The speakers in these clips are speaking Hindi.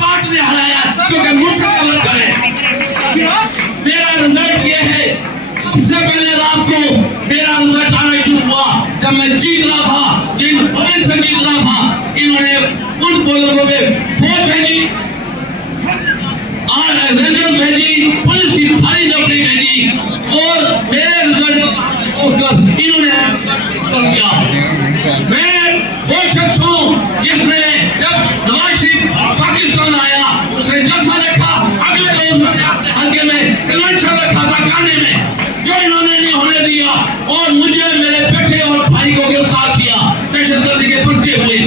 पार्ट ने हराया क्योंकि मुझसे कवर करे। मेरा रिजल्ट ये है, सबसे पहले रात को मेरा रिजल्ट आना शुरू हुआ जब मैं जीत रहा था, जिन बॉलिंग से जीत रहा था, इन्होंने उन बॉलरों में फोर भेजी, रेजर्स भेजी, पुलिस की भारी नौकरी भेजी और मेरे रिजल्ट इन्होंने कर दिया। मैं वो शख्स हूँ जिसने जब नवाज शरीफ पाकिस्तान आया उसने जलसा देखा, अगले रोज हल्के में कन्वेंशन रखा था काने में, जो इन्होंने नहीं होने दिया और मुझे मेरे बेटे और भाई को गिरफ्तार किया, दहशतगर्दी के पर्चे हुए।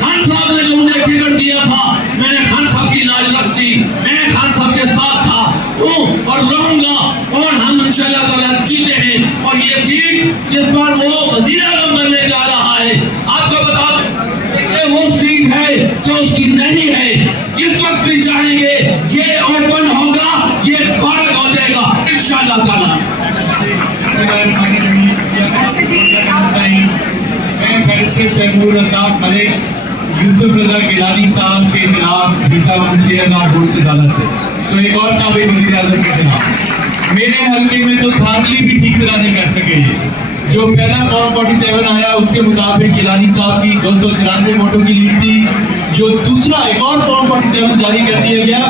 खान साहब ने जो मुझे टिकट दिया था, मैंने खान साहब की लाज रख दी। मैं खान साहब के साथ था, हूँ और रहूंगा और हम इंशाअल्लाह ताला जीते हैं। और ये सीट जिस बार वो वजीर आज़म बनने जा रहा है, आपको बता दें ये वो सीट है जो उसकी नहीं है। जिस वक्त भी चाहेंगे ये ओपन होगा, ये फारग हो जाएगा इंशाअल्लाह ताला। मैं बैरिस्टर तैमूर अल्ताफ मलिक यूसुफ रजा गिलानी साहब के खिलाफ जीता मुंशियादार बोर्ड से अदालत है, तो एक और साबिक वज़ीर आज़म के खिलाफ मेरे हल्के में तो धांधली भी ठीक तरह नहीं कर सके। जो पहला फॉर्म 47 आया उसके मुताबिक गिलानी साहब की 293 वोटों की लीड थी। जो दूसरा एक और फॉर्म 47 जारी कर दिया गया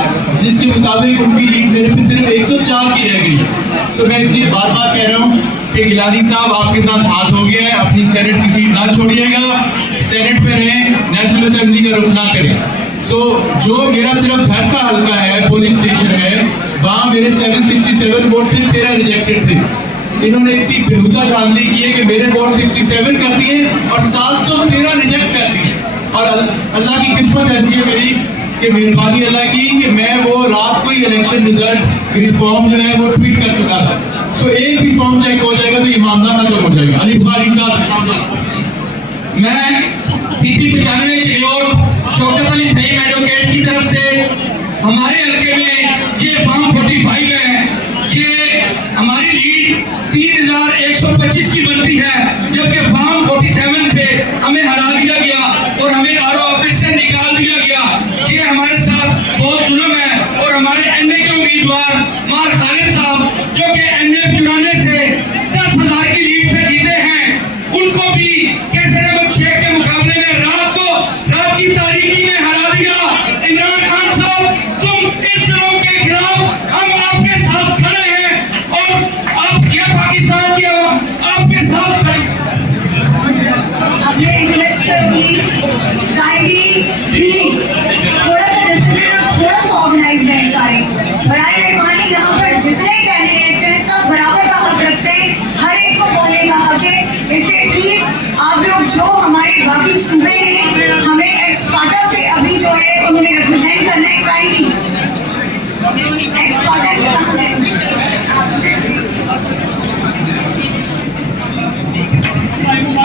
जिसके मुताबिक उनकी लीड मेरे पे सिर्फ 104 की रह गई। तो मैं इसलिए बार बार कह रहा हूँ कि गिलानी साहब आपके साथ हाथ हो गया है, अपनी सेनेट की सीट ना छोड़िएगा, सेनेट में रहें, नेशनल असेंबली का रुख ना करें। सो जो मेरा सिर्फ घर का हल्का है, पोलिंग स्टेशन है, वहाँ मेरे 767 वोट थे, 13 रिजेक्टेड थे। इन्होंने इतनी बेहुदा धांधली की है कि मेरे वोट 67 कर दिए और 713 रिजेक्ट कर दिए। और अल्लाह की किस्मत ऐसी है मेरी कि मेहरबानी अल्लाह की कि मैं वो रात को ही इलेक्शन रिजल्ट फॉर्म जो है वो ट्वीट कर चुका था। सो एक भी फॉर्म चेक हो जाएगा तो ईमानदार खत्म हो जाएगा। अली बुखारी साहब, मैं पीपी 95 चिन्नौर शौकत अली फहीम एडवोकेट की तरफ से हमारे हल्के में ये फॉर्म 45 है कि हमारी लीड 3125 की बनती है, जबकि फॉर्म 47 से हमें हरा दिया गया और हमें आरओ ऑफिस से निकाल दिया गया। ये हमारे साथ बहुत जुल्म है। और हमारे एनए के उम्मीदवार मार खालिद साहब जो कि एनए चुराने से 10,000 की लीड से जीते हैं, उनको भी कैसर अहमद शेख के मुकाबले में रात की तारीकी में हरा दिया। इमरान खान साहब, तुम इस जुल्म के खिलाफ हम आपके साथ खड़े हैं और आप ये पाकिस्तान की आवाम आपके साथ खड़ी। अपने इन्वेस्टर की काइंडली प्लीज थोड़ा सा डिसिप्लिन और थोड़ा सा ऑर्गेनाइज्ड रहे सारे। बराए मेहरबानी यहाँ पर जितने कैंडिडेट्स हैं सब बराबर का हक रखते हैं, हर एक को बोलने का हक है। इसलिए प्लीज आप लोग जो हमारे बाकी सूबे हैं हमें एक्सपार्टा से अभी जो है उन्होंने रिप्रेजेंट करना है, काइंडली एक्सपार्टा के कहाँ है